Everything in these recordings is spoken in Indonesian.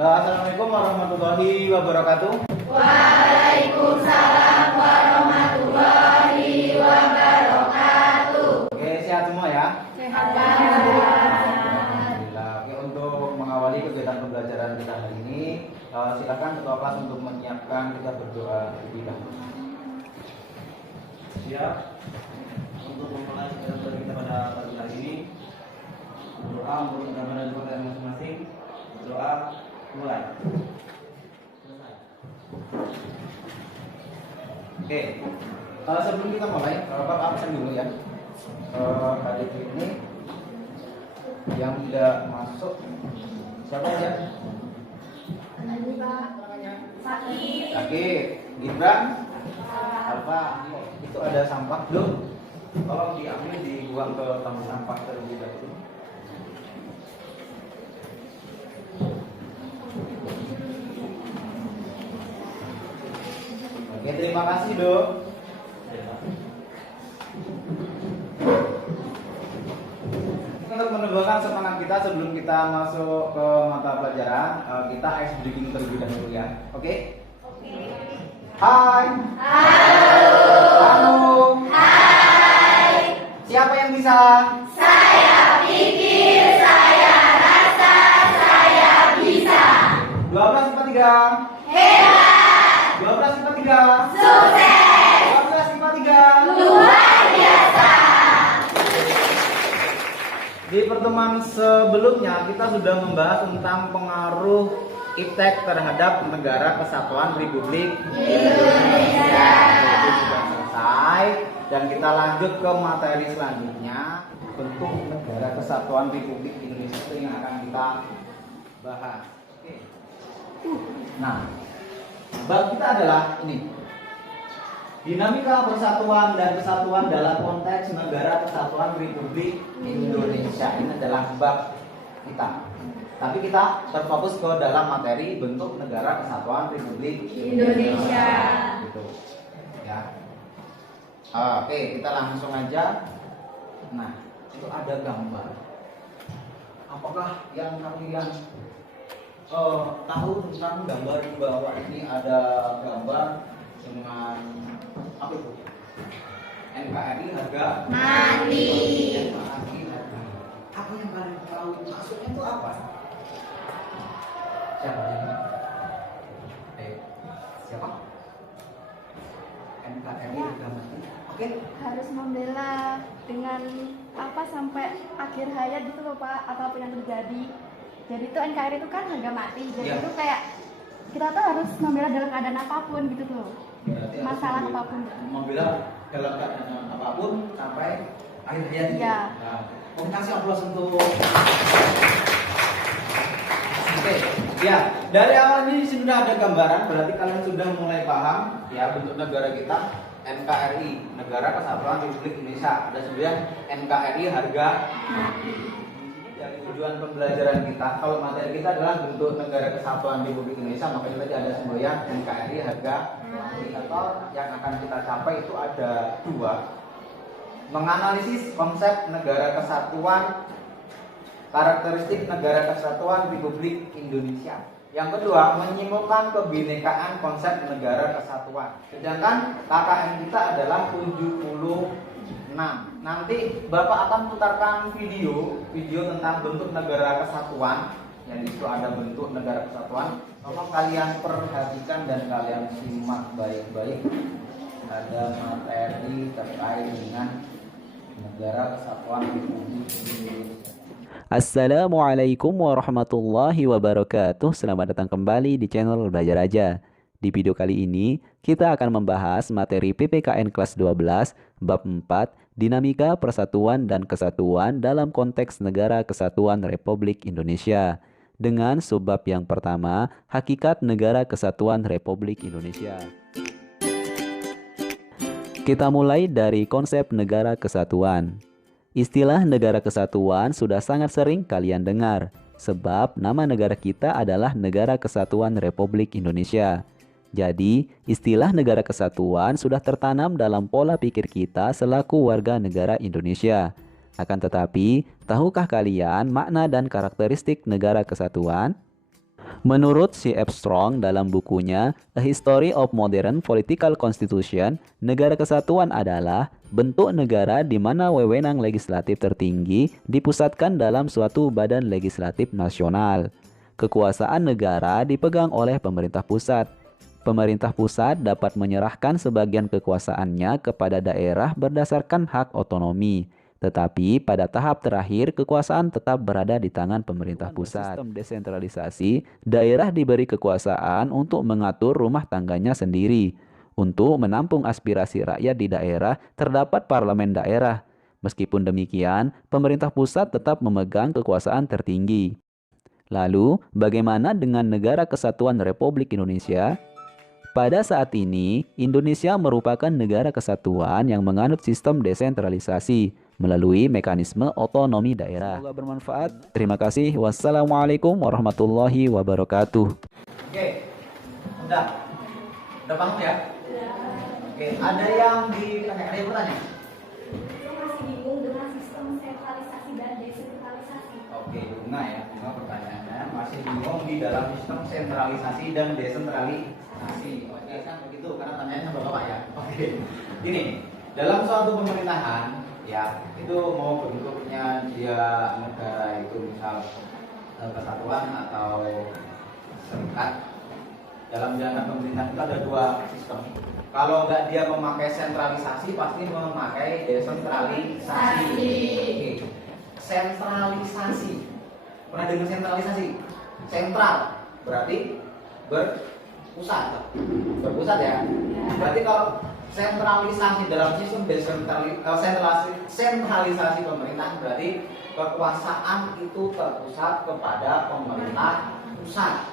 Assalamualaikum warahmatullahi wabarakatuh. Waalaikumsalam warahmatullahi wabarakatuh. Oke, sehat semua ya? Sehat. Alhamdulillah. Oke, untuk mengawali kegiatan pembelajaran kita hari ini, silakan ketua kelas untuk menyiapkan kita berdoa terlebih dahulu. Siap? Untuk memulai kegiatan kita pada pagi hari ini, berdoa untuk agama dan kepercayaan masing-masing. Berdoa mulai. Oke, sebelum kita mulai, Bapak absen dulu ya. Tadi ini yang tidak masuk siapa ya? Sakit. Gibran, Alfa, itu ada sampah belum? Tolong diambil, dibuang ke tempat sampah terlebih dahulu. Oke, terima kasih Dok. Untuk menumbuhkan semangat kita sebelum kita masuk ke mata pelajaran, kita ice breaking terlebih dahulu ya. Oke? Hai. Halo. Hai. Siapa yang bisa? Saya pikir, saya rasa, saya bisa. 12/3. Hebat. 12/3. Sukses. 12/3. Luar biasa. Di pertemuan sebelumnya kita sudah membahas tentang pengaruh iptek terhadap Negara Kesatuan Republik Indonesia. Itu sudah selesai dan kita lanjut ke materi selanjutnya, bentuk Negara Kesatuan Republik Indonesia itu yang akan kita bahas. Oke. Nah, bab kita adalah ini. Dinamika persatuan dan kesatuan dalam konteks Negara Kesatuan Republik Indonesia. Ini adalah bab kita. Tapi kita terfokus ke dalam materi bentuk Negara Kesatuan Republik Indonesia. Gitu. Ya. Oke, kita langsung aja. Nah, itu ada gambar. Apakah yang kalian tahu tentang gambar di bawah ini? Ada gambar dengan apa itu? NKRI harga mati. NKRI harga. Apa yang kalian tahu maksudnya itu apa? Siapa ini? Siapa? NKRI harga mati. Oke. Harus membela dengan apa sampai akhir hayat gitu loh Pak, apapun yang terjadi. Jadi itu NKRI itu kan harga mati. Jadi Ya. itu kayak kita tuh harus membela dalam keadaan apapun gitu loh. Berarti Masalah harus apapun. membela dalam keadaan apapun sampai akhir hayat. Iya. Nah, kasih aplaus untuk. Oke, ya dari awal ini sudah ada gambaran, berarti kalian sudah mulai paham ya bentuk negara kita. NKRI, Negara Kesatuan Republik Indonesia. Ada sebenarnya NKRI harga mati. Dari tujuan pembelajaran kita, kalau materi kita adalah bentuk Negara Kesatuan Republik Indonesia, makanya tadi ada semboyan NKRI harga mati. Atau yang akan kita capai itu ada dua: menganalisis konsep negara kesatuan, karakteristik Negara Kesatuan Republik Indonesia. Yang kedua, menyimpulkan kebinekaan konsep negara kesatuan. Sedangkan KKM kita adalah 76. Nanti Bapak akan putarkan video tentang bentuk negara kesatuan. Yang itu ada bentuk negara kesatuan. Tolong kalian perhatikan dan kalian simak baik-baik. Ada materi terkait dengan Negara Kesatuan Republik Indonesia. Assalamualaikum warahmatullahi wabarakatuh. Selamat datang kembali di channel Belajar Aja. Di video kali ini, kita akan membahas materi PPKN kelas 12, bab 4, Dinamika Persatuan dan Kesatuan dalam konteks Negara Kesatuan Republik Indonesia. Dengan subbab yang pertama, Hakikat Negara Kesatuan Republik Indonesia. Kita mulai dari konsep negara kesatuan. Istilah negara kesatuan sudah sangat sering kalian dengar, sebab nama negara kita adalah Negara Kesatuan Republik Indonesia. Jadi, istilah negara kesatuan sudah tertanam dalam pola pikir kita selaku warga negara Indonesia. Akan tetapi, tahukah kalian makna dan karakteristik negara kesatuan? Menurut C.F. Strong dalam bukunya A History of Modern Political Constitution, negara kesatuan adalah bentuk negara di mana wewenang legislatif tertinggi dipusatkan dalam suatu badan legislatif nasional. Kekuasaan negara dipegang oleh pemerintah pusat. Pemerintah pusat dapat menyerahkan sebagian kekuasaannya kepada daerah berdasarkan hak otonomi. Tetapi pada tahap terakhir kekuasaan tetap berada di tangan pemerintah pusat. Sistem desentralisasi, daerah diberi kekuasaan untuk mengatur rumah tangganya sendiri. Untuk menampung aspirasi rakyat di daerah, terdapat parlemen daerah. Meskipun demikian, pemerintah pusat tetap memegang kekuasaan tertinggi. Lalu, bagaimana dengan Negara Kesatuan Republik Indonesia? Pada saat ini, Indonesia merupakan negara kesatuan yang menganut sistem desentralisasi melalui mekanisme otonomi daerah. Semoga bermanfaat. Terima kasih. Wassalamualaikum warahmatullahi wabarakatuh. Oke, udah paham ya? Oke, ada yang ditanya, ada yang bertanya? Saya masih bingung dengan sistem sentralisasi dan desentralisasi. Oke, Bunga ya, Bunga pertanyaannya masih bingung di dalam sistem sentralisasi dan desentralisasi. Oke, kan begitu, karena tanyanya Bapak ya. Oke, gini, dalam suatu pemerintahan ya, itu mau bentuknya dia negara itu misal kesatuan atau serikat, dalam jalankan pemerintahan itu ada dua sistem. Kalau nggak dia memakai sentralisasi, pasti memakai desentralisasi. Oke. Sentralisasi, pernah dengar sentralisasi? Sentral berarti berpusat ya. Berarti kalau sentralisasi dalam sistem sentralisasi pemerintahan berarti kekuasaan itu terpusat kepada pemerintah pusat,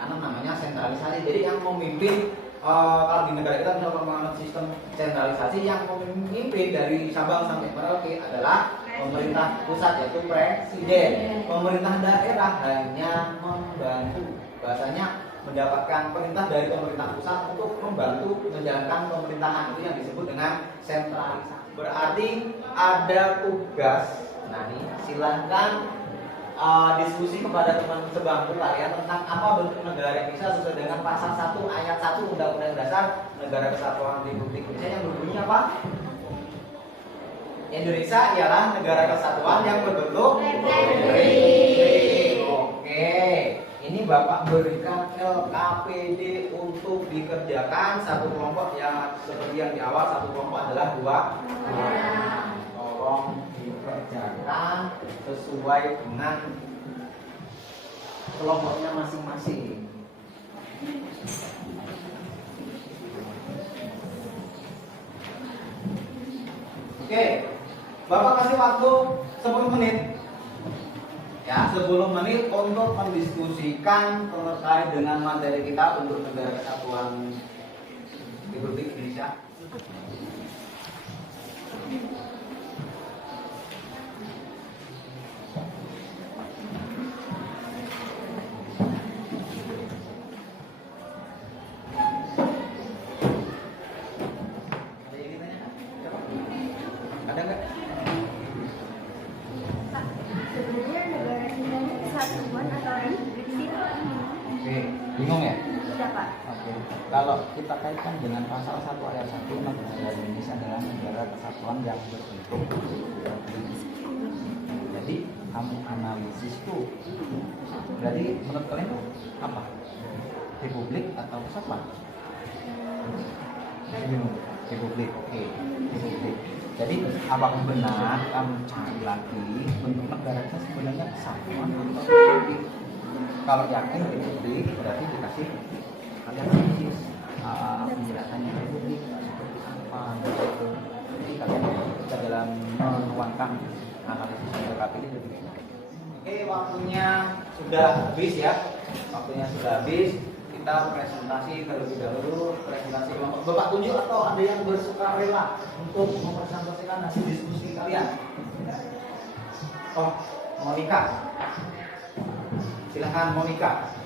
karena namanya sentralisasi. Jadi yang memimpin kalau di negara kita misalnya menganut sistem sentralisasi, yang memimpin dari Sabang sampai Merauke adalah pemerintah pusat, yaitu presiden. Pemerintah daerah hanya membantu, bahasanya mendapatkan perintah dari pemerintah pusat untuk membantu menjalankan pemerintahan. Itu yang disebut dengan sentralisasi. Berarti ada tugas. Nah nih, silahkan diskusi kepada teman sebangku kalian tentang apa bentuk negara yang bisa sesuai dengan pasal 1 ayat 1 Undang-Undang Dasar Negara Kesatuan Republik Indonesia yang berbunyi apa? Indonesia ialah negara kesatuan yang berbentuk republik. Oke. Ini Bapak berikan LKPD untuk dikerjakan satu kelompok yang seperti yang di awal, satu kelompok adalah dua. Tolong dikerjakan sesuai dengan kelompoknya masing-masing. Oke, Bapak kasih waktu 10 menit. Ya, 10 menit untuk mendiskusikan terkait dengan materi kita untuk Negara Kesatuan Republik Indonesia. Ada yang ditanya? Ada nggak? Sebenarnya negara kita ini kesatuan atau republik sih? Oke, bingung ya? Tidak, Pak. Oke. Kalau kita kaitkan dengan pasal 1 ayat 1 negara Indonesia adalah negara kesatuan yang berbentuk republik. Jadi kamu analisis tuh, berarti menurut kalian tuh apa? Republik atau kesatuan? Republik. Oke, republik. Jadi apakah benar kamu cari lagi bentuk negara kita sebenarnya kesatuan atau republik? Kalau yakin republik berarti dikasih kalian analisis penjelasannya republik seperti apa gitu. Jadi kalian bisa dalam menuangkan analisis LKPD lebih baik. Oke, waktunya sudah habis ya. Waktunya sudah habis. Kita kita presentasi terlebih dahulu, presentasi kelompok. Bapak tunjuk atau ada yang bersukarela untuk mempresentasikan hasil diskusi kalian? Oh, Monica. Silakan Monica.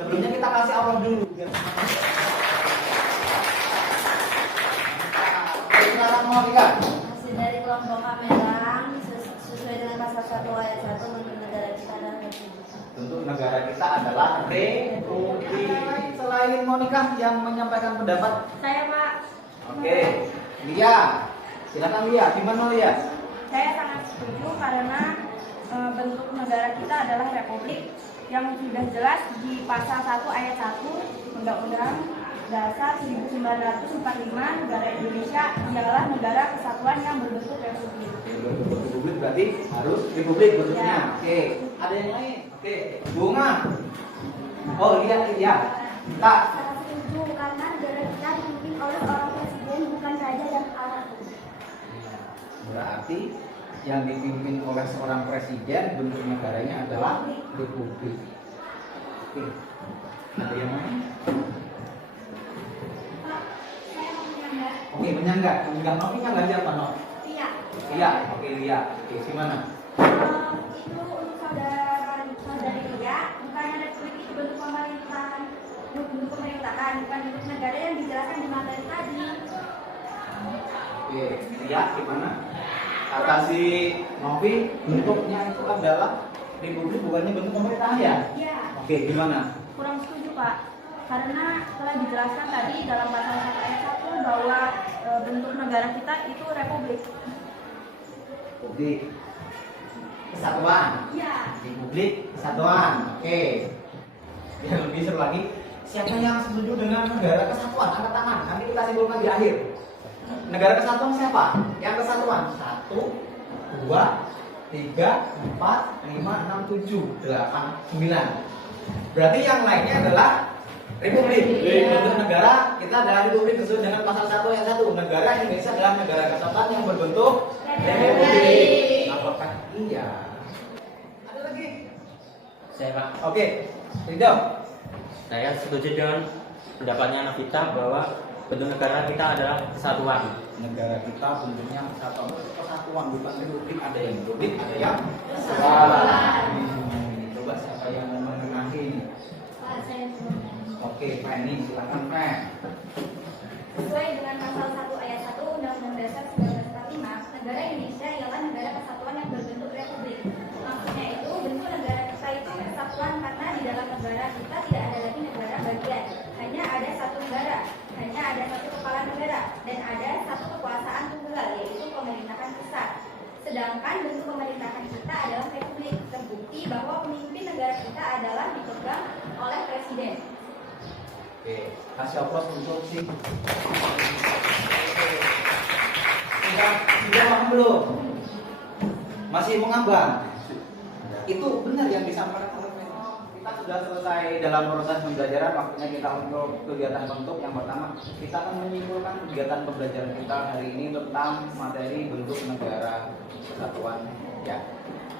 Sebelumnya kita kasih aplaus dulu biar semangat. Silakan Monica. Hasil dari kelompok Kamerang sesuai dengan pasal 1 ayat 1 menurut negara kita adalah republik. Tentu negara kita adalah republik. Selain Monica yang menyampaikan pendapat. Saya Pak. Oke, Lia. Silakan Lia. Gimana Lia? Saya sangat setuju karena bentuk negara kita adalah republik yang sudah jelas di pasal 1 ayat 1 Undang-Undang Dasar 1945 negara Indonesia ialah negara kesatuan yang berbentuk republik. Republik berarti harus republik bentuknya. Ya. Oke, ada yang lain? Oke, Bunga. Oh iya, iya. Tak. Sangat setuju karena negara kita dipimpin oleh seorang presiden bukan raja dan alat. Berarti yang dipimpin oleh seorang presiden bentuk negaranya adalah republik. Oke. Ada yang lain? Pak, saya mau menyanggah. Oke, menyanggah. Menyanggah Novi nyangga siapa Nov? Iya. Iya, oke Lia. Oke, gimana? Itu untuk saudari Lia, bukannya republik itu bentuk pemerintahan, bukan bentuk negara yang dijelaskan di materi tadi. Oke, Lia gimana? Kata si Novi, bentuknya itu adalah republik bukannya bentuk pemerintahan ya? Iya. Oke, gimana? Kurang setuju Pak, karena telah dijelaskan tadi dalam pasal 1 ayat 1 bahwa bentuk negara kita itu republik. Republik kesatuan. Iya. Republik kesatuan. Oke. Biar lebih seru lagi, siapa yang setuju dengan negara kesatuan? Angkat tangan. Nanti kita simpulkan di akhir. Negara kesatuan siapa? Yang kesatuan. 1, 2, 3, 4, 5, 6, 7, 8, 9. Berarti yang lainnya adalah republik. Bentuk negara kita adalah republik sesuai dengan pasal 1 ayat 1. Negara Indonesia adalah negara kesatuan yang berbentuk republik. Apakah iya? Ada lagi? Saya Pak, Oke, Ridho. saya setuju dengan pendapatnya Navita bahwa bentuk negara kita adalah kesatuan. Negara kita bentuknya kesatuan bukan republik. Ada yang republik, ada yang kesatuan. Coba siapa yang mau menengahi ini? Pak, saya Oke, Penny, silakan Pen. sesuai dengan pasal 1 ayat 1 Undang-Undang Dasar 1945, negara Indonesia ialah negara kesatuan yang berbentuk republik. Maksudnya itu bentuk negara kita itu kesatuan karena di dalam negara kita tidak ada lagi negara bagian. Hanya ada satu negara, hanya ada satu kepala negara, dan ada satu kekuasaan tunggal yaitu pemerintahan pusat. Sedangkan bentuk pemerintahan kita adalah republik. Terbukti bahwa pemimpin negara kita adalah dipegang oleh presiden. Oke, kasih aplaus untuk si. Sudah paham belum? Masih mau ngambang? Itu benar yang disampaikan oleh Pen. Kita sudah selesai dalam proses pembelajaran. Waktunya kita untuk kegiatan bentuk. Yang pertama, kita akan menyimpulkan kegiatan pembelajaran kita hari ini tentang materi bentuk negara kesatuan. Ya,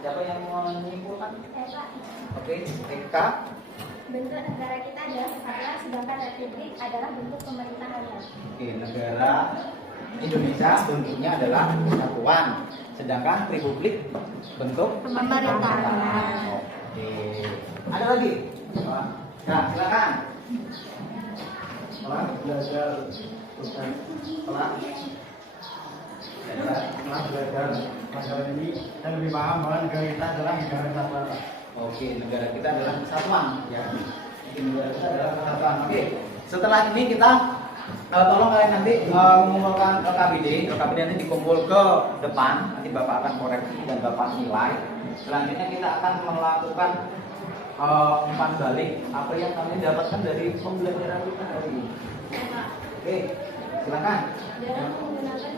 siapa yang mau menyimpulkan? Pak, Oke, Eka. bentuk negara kita adalah kesatuan, sedangkan republik adalah bentuk pemerintahannya. Oke, negara Indonesia bentuknya adalah kesatuan, sedangkan republik bentuk Pemerintahan. Oke, ada lagi? Nah, silakan. Belajar, Setelah belajar pelajaran ini, saya lebih paham bahwa negara kita adalah negara kesatuan. Oke, negara kita adalah kesatuan, ya. Negara kita adalah kesatuan. Oke, setelah ini kita tolong kalian nanti mengumpulkan LKBD. LKBD nanti dikumpul ke depan. Nanti Bapak akan koreksi dan Bapak nilai. Selanjutnya kita akan melakukan umpan balik apa yang kalian dapatkan dari pembelajaran kita hari ini. Oke, silakan. Dalam menggunakan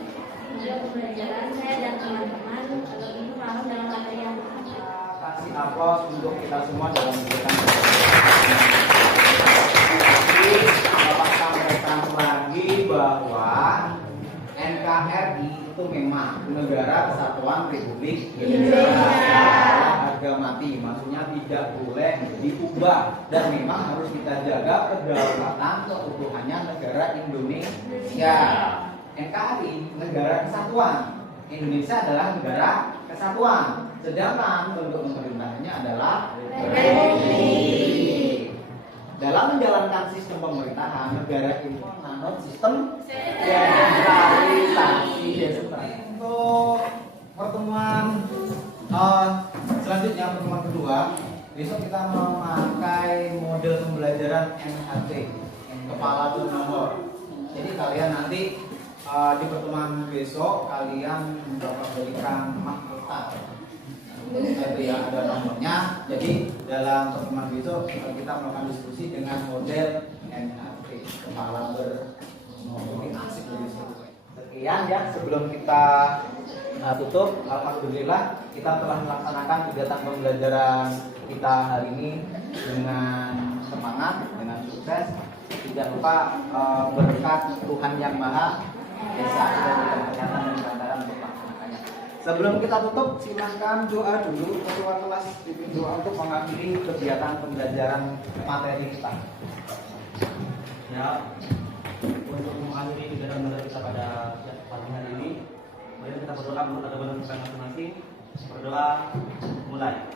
video pembelajaran saya dan teman-teman lebih paham dalam materi yang Kasih aplaus untuk kita semua dalam kegiatan. Bapak sampaikan lagi bahwa NKRI itu memang Negara Kesatuan Republik Indonesia. Harga mati, maksudnya tidak boleh diubah dan memang harus kita jaga kedaulatan keutuhannya negara Indonesia. NKRI negara kesatuan, Indonesia adalah negara kesatuan, sedangkan bentuk pemerintahannya adalah republik. Dalam menjalankan sistem pemerintahan, negara ini menganut sistem desentralisasi. Untuk pertemuan selanjutnya, pertemuan kedua, besok kita memakai model pembelajaran MHT, kepala bernomor. Jadi kalian nanti di pertemuan besok kalian dapat berikan mahkota. Itu yang ada nomornya. Jadi dalam pertemuan besok kita melakukan diskusi dengan model MHT, kepala bernomor. Ini asik dari situ. Sekian ya, sebelum kita tutup, alhamdulillah kita telah melaksanakan kegiatan pembelajaran kita hari ini dengan semangat, dengan sukses. Tidak lupa berkat Tuhan Yang Maha Esa dan kesehatan dan kelancaran untuk melaksanakannya. Sebelum kita tutup, silahkan doa dulu ketua kelas pimpin doa untuk mengakhiri kegiatan pembelajaran materi kita. Ya, untuk mengakhiri kegiatan belajar kita pada pagi hari ini, mari kita berdoa menurut agama kita masing-masing. Berdoa mulai.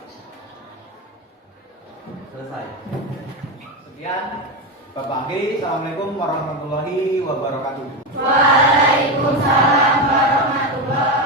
Selesai. Sekian, Bapak Anggi, Assalamualaikum warahmatullahi wabarakatuh. Waalaikumsalam warahmatullahi